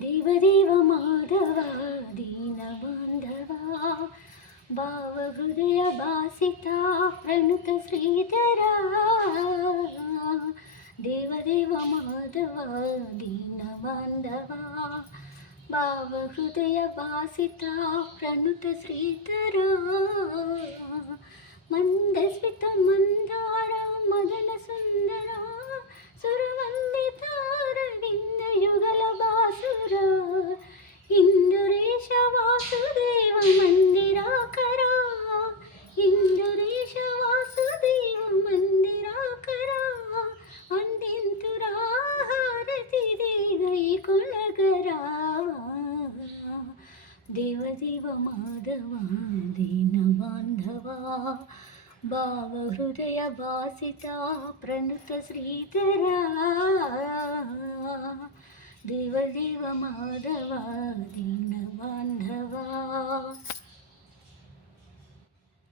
ದೇವದೇವ ಮಾಧವ ದೀನ ಬಾಂಧವ ಭಾವ ಹೃದಯ ಭಾಸಿತ ಪ್ರಣುತ ಶ್ರೀಧರ ದೇವದೇವ ಮಾಧವ ದೀನ ಬಾಂಧವ ಭಾವ ಹೃದಯ ಭಾಸಿತ ಪ್ರಣುತ ಶ್ರೀಧರ ಮಂದಸ್ಮಿತ ಮಂದಾರ ಮದನ ಸುಂದರ ಸುರವಂದಿತಾರವಿಂದ ಯುಗಲ ಬಾಸುರ ಇಂದುರೇಶ ವಾಸುದೇವ ಮಂದಿರಾಕರ ಇಂದುರೇಶ ವಾಸುದೇವ ಮಂದಿರಾಕರ ಅಂದಿಂತುರಾಹಾರತಿ ದೇವೈ ಕುಲಕರಾವ ದೇವದೇವ ಮಾಧವ ದೀನ ಬಾಂಧವ ಭಾವ ಹೃದಯ ಭಾಸಿತ ಪ್ರಣುತ ಶ್ರೀಧರ ದೇವದೇವ ಮಾಧವ ದೀನ ಬಾಂಧವ.